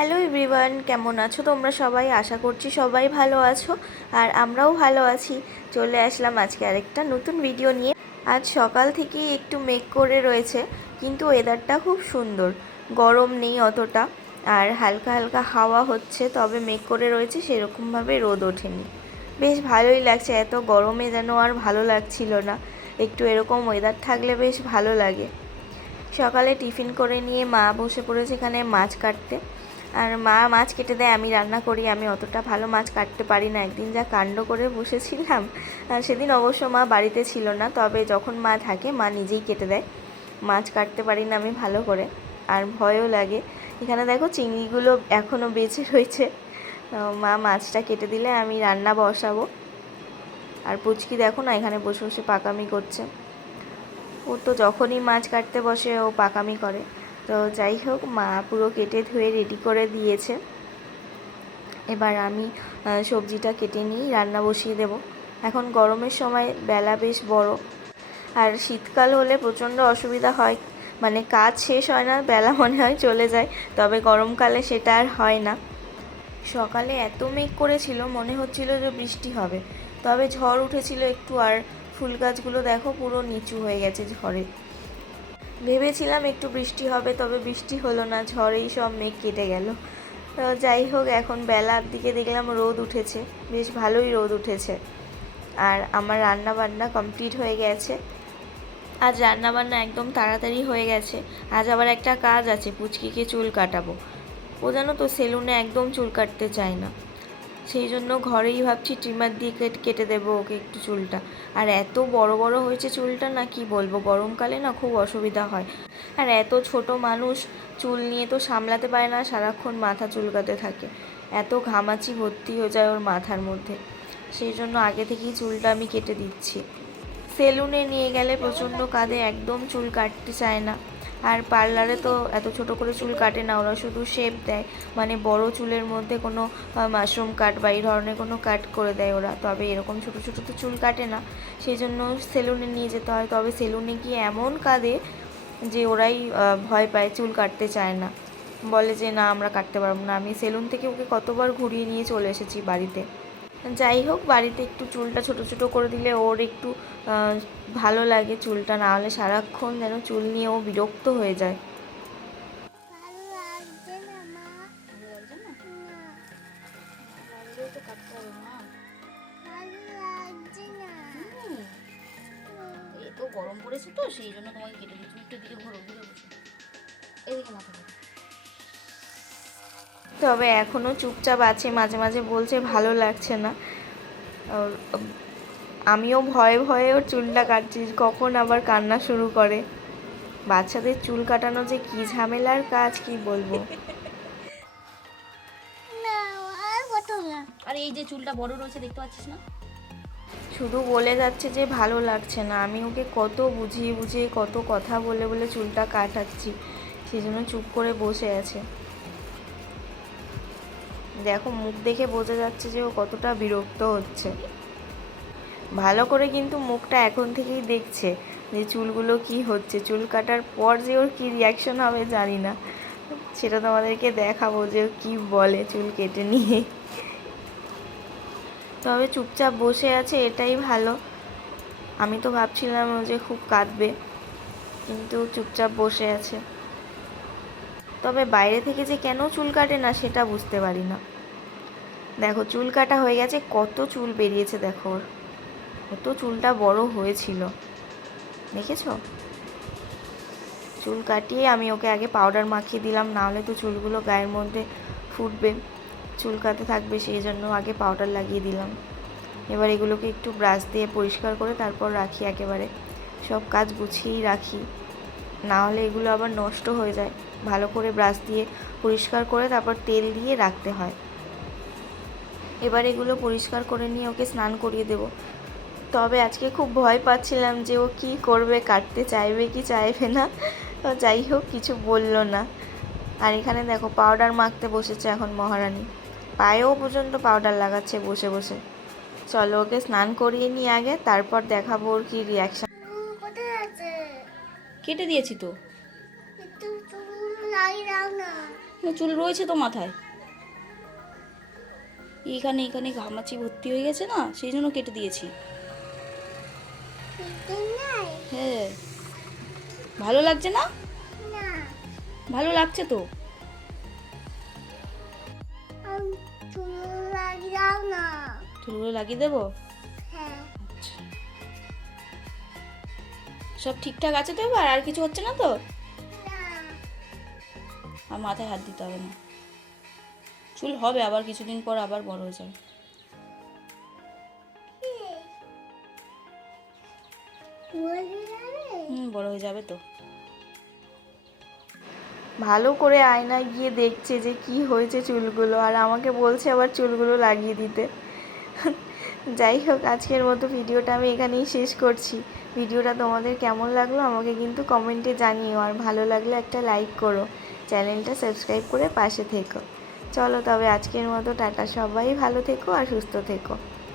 Hello everyone, কেমন আছো তোমরা সবাই? আশা করছি সবাই ভালো আছো আর আমরাও ভালো আছি। চলে আসলাম আজকে আরেকটা নতুন ভিডিও নিয়ে। আজ সকাল থেকেই একটু মেঘ করে রয়েছে, কিন্তু ওয়েদারটা খুব সুন্দর। গরম নেই অতটা, আর হালকা হালকা হাওয়া হচ্ছে, তবে মেঘ করে রয়েছে, সেরকমভাবে রোদ ওঠেনি। বেশ ভালোই লাগছে, এত গরমে যেন আর ভালো লাগছিল না। একটু এরকম ওয়েদার থাকলে বেশ ভালো লাগে। সকালে টিফিন করে নিয়ে মা বসে পড়েছে এখানে মাছ কাটতে। আর মা মাছ কেটে দেয়, আমি রান্না করি, আমি অতটা ভালো মাছ কাটতে পারি না। একদিন যা কাণ্ড করে বসেছিলাম সেদিন অবশ্য মা বাড়িতে ছিল না, তবে যখন মা থাকে, মা নিজেই কেটে দেয়। মাছ কাটতে পারি না আমি ভালো করে, আর ভয়ও লাগে। এখানে দেখো চিংড়িগুলো এখনও বেঁচে রয়েছে। মা মাছটা কেটে দিলে আমি রান্না বসাবো। আর পুচকি দেখো না, এখানে বসে বসে পাকামি করছে। ও তো যখনই মাছ কাটতে বসে, ও পাকামি করে। তো যাই হোক, মা পুরো কেটে ধুয়ে রেডি করে দিয়েছে। এবার আমি সবজিটা কেটে নিই, রান্না বসিয়ে দেব। এখন গরমের সময় বেলা বেশ বড়। আর শীতকাল হলে প্রচণ্ড অসুবিধা হয়। মানে কাজ শেষ হয় না, বেলা মনে হয় চলে যায়, তবে গরমকালে সেটা আর হয় না। সকালে এত মেঘ করেছিল, মনে হচ্ছিল যে বৃষ্টি হবে। তবে ঝড় উঠেছিল একটু, আর ফুল গাছগুলো দেখো পুরো নিচু হয়ে গেছে ঝড়ে। ভেবেছিলাম একটু বৃষ্টি হবে, তবে বৃষ্টি হলো না, ঝড়েই সব মেঘ কেটে গেল। তো যাই হোক, এখন বেলার দিকে দেখলাম রোদ উঠেছে, বেশ ভালোই রোদ উঠেছে। আর আমার রান্না বান্না কমপ্লিট হয়ে গেছে। আজ রান্না বান্না একদম তাড়াতাড়ি হয়ে গেছে। আজ আবার একটা কাজ আছে, পুচকিকে চুল কাটাবো। ও জানো তো, সেলুনে একদম চুল কাটতে চায় না। সেই জন্য ঘরেই ভাবছি ট্রিমার দিয়ে কেট- দেবো ওকে একটু চুলটা। আর এত বড় বড় হয়েছে চুলটা না কি বলব? গরমকালে না খুব অসুবিধা হয়। আর এত ছোট মানুষ চুল নিয়ে তো সামলাতে পারে না, সারাক্ষণ মাথা চুলকাতে থাকে। এত ঘামাচি ভর্তি হয়ে যায় ওর মাথার মধ্যে। সেই জন্য আগে থেকেই চুলটা আমি কেটে দিচ্ছি। সেলুনে নিয়ে গেলে প্রচণ্ড কাঁধে একদম চুল কাটতে চায় না। আর পার্লারে তো এত ছোট করে চুল কাটে না, ওরা শুধু শেপ দেয়। মানে বড় চুলের মধ্যে কোনো মাশরুম কাট বা এই ধরনের কোনো কাট করে দেয় ওরা। তবে এরকম ছোট ছোট তো চুল কাটে না। সেই জন্য সেলুনে নিয়ে যেতে হয়। তবে সেলুনে গিয়ে এমন কাঁদে যে ওরাই ভয় পায়, চুল কাটতে চায় না। বলে যে, না, আমরা কাটতে পারব না। আমি সেলুন থেকে ওকে কতবার ঘুরিয়ে নিয়ে চলে এসেছি বাড়িতে। যাই হোক বাড়িতে একটু চুলটা ছোট ছোট করে দিলে ওর একটু ভালো লাগে চুলটা না হলে সারাক্ষণ যেন চুল নিয়ে ও বিরক্ত হয়ে যায়। গরম পড়েছে তো সেই জন্য তোমাকে কেটে দিচ্ছি। উল্টো দিকে ঘোরো বসো। এদিকে মাথা তবে এখনও চুপচাপ আছে মাঝে মাঝে বলছে ভালো লাগছে না। আমিও ভয়ে ভয়ে ওর চুলটা কাটছি কখন আবার কান্না শুরু করে। বাচ্চাদের চুল কাটানো যে কী ঝামেলার কাজ কি বলব? আর এই যে চুলটা বড় রয়েছে দেখতে পাচ্ছিস না? শুধু বলে যাচ্ছে যে ভালো লাগছে না। আমি ওকে কত বুঝিয়ে বুঝিয়ে কত কথা বলে বলে চুলটা কাটাচ্ছি সেই জন্য চুপ করে বসে আছে। দেখো, মুখ দেখে বোঝা যাচ্ছে যে ও কতটা বিরক্ত হচ্ছে। ভালো করে কিন্তু মুখটা এখন থেকেই দেখছে যে চুলগুলো কি হচ্ছে। চুল কাটার পর যে ওর কী রিয়াকশন হবে জানি না। সেটা তোমাদেরকে দেখাবো যে কী বলে চুল কেটে নিয়ে। তবে চুপচাপ বসে আছে, এটাই ভালো। আমি তো ভাবছিলাম যে খুব কাঁদবে, কিন্তু চুপচাপ বসে আছে। তবে বাইরে থেকে যে কেন চুল কাটে না সেটা বুঝতে পারি না। দেখো, চুল কাটা হয়ে গেছে, কত চুল বেরিয়েছে দেখো কত চুলটা বড় হয়েছিল। দেখেছ? চুল কাটিয়ে আমি ওকে আগে পাউডার মাখিয়ে দিলাম নাহলে তো চুলগুলো গায়ের মধ্যে ফুটবে। চুলকাতে থাকবে সেই জন্য আগে পাউডার লাগিয়ে দিলাম। এবার এগুলোকে একটু ব্রাশ দিয়ে পরিষ্কার করে তারপর রাখি একেবারে। সব কাজ গুছিয়েই রাখি। না হলে এগুলো আবার নষ্ট হয়ে যায়। ভালো করে ব্রাশ দিয়ে পরিষ্কার করে তারপর তেল দিয়ে রাখতে হয়। এবার এগুলো পরিষ্কার করে নিয়ে ওকে স্নান করিয়ে দেব। তবে আজকে খুব ভয় পাচ্ছিলাম যে ও কী করবে কাটতে চাইবে কি চাইবে না। তো যাই হোক কিছু বলল না। আর এখানে দেখো পাউডার মাখতে বসেছে এখন মহারানী। পায়েও পর্যন্ত পাউডার লাগাচ্ছে বসে বসে। চলো ওকে স্নান করিয়ে নিয়ে আগে তারপর দেখাবো ওর কি রিয়াকশান কেটে দিয়েছি তো। চুল রয়েছে তো মাথায়। এইখানে এখানে ঘামাচি ভর্তি হয়ে গেছে না সেই জন্য কেটে দিয়েছি। হ্যাঁ। ভালো লাগছে না? ভালো লাগছে তো? চুলগুলো লাগিয়ে দেবো? হ্যাঁ। আচ্ছা। সব ঠিকঠাক আছে তো এবার? আর কিছু হচ্ছে না তো? আর মাথায় হাত দিতে হবে না। চুল হবে, আবার কিছুদিন পর আবার বড় হয়ে যাবে। হুম, বড় হয়ে যাবে তো। ভালো করে আয়নায় গিয়ে দেখছে যে কি হয়েছে চুলগুলো, আর আমাকে বলছে আবার চুলগুলো লাগিয়ে দিতে। যাই হোক, আজকের মতো ভিডিওটা আমি এখানেই শেষ করছি। ভিডিওটা তোমাদের কেমন লাগল আমাকে কিন্তু কমেন্টে জানিও, আর ভালো লাগলে একটা লাইক করো। চ্যানেলটা সাবস্ক্রাইব করে পাশে থেকো। চলো তবে আজকের মতো টাটা। সবাই ভালো থেকো আর সুস্থ থেকো।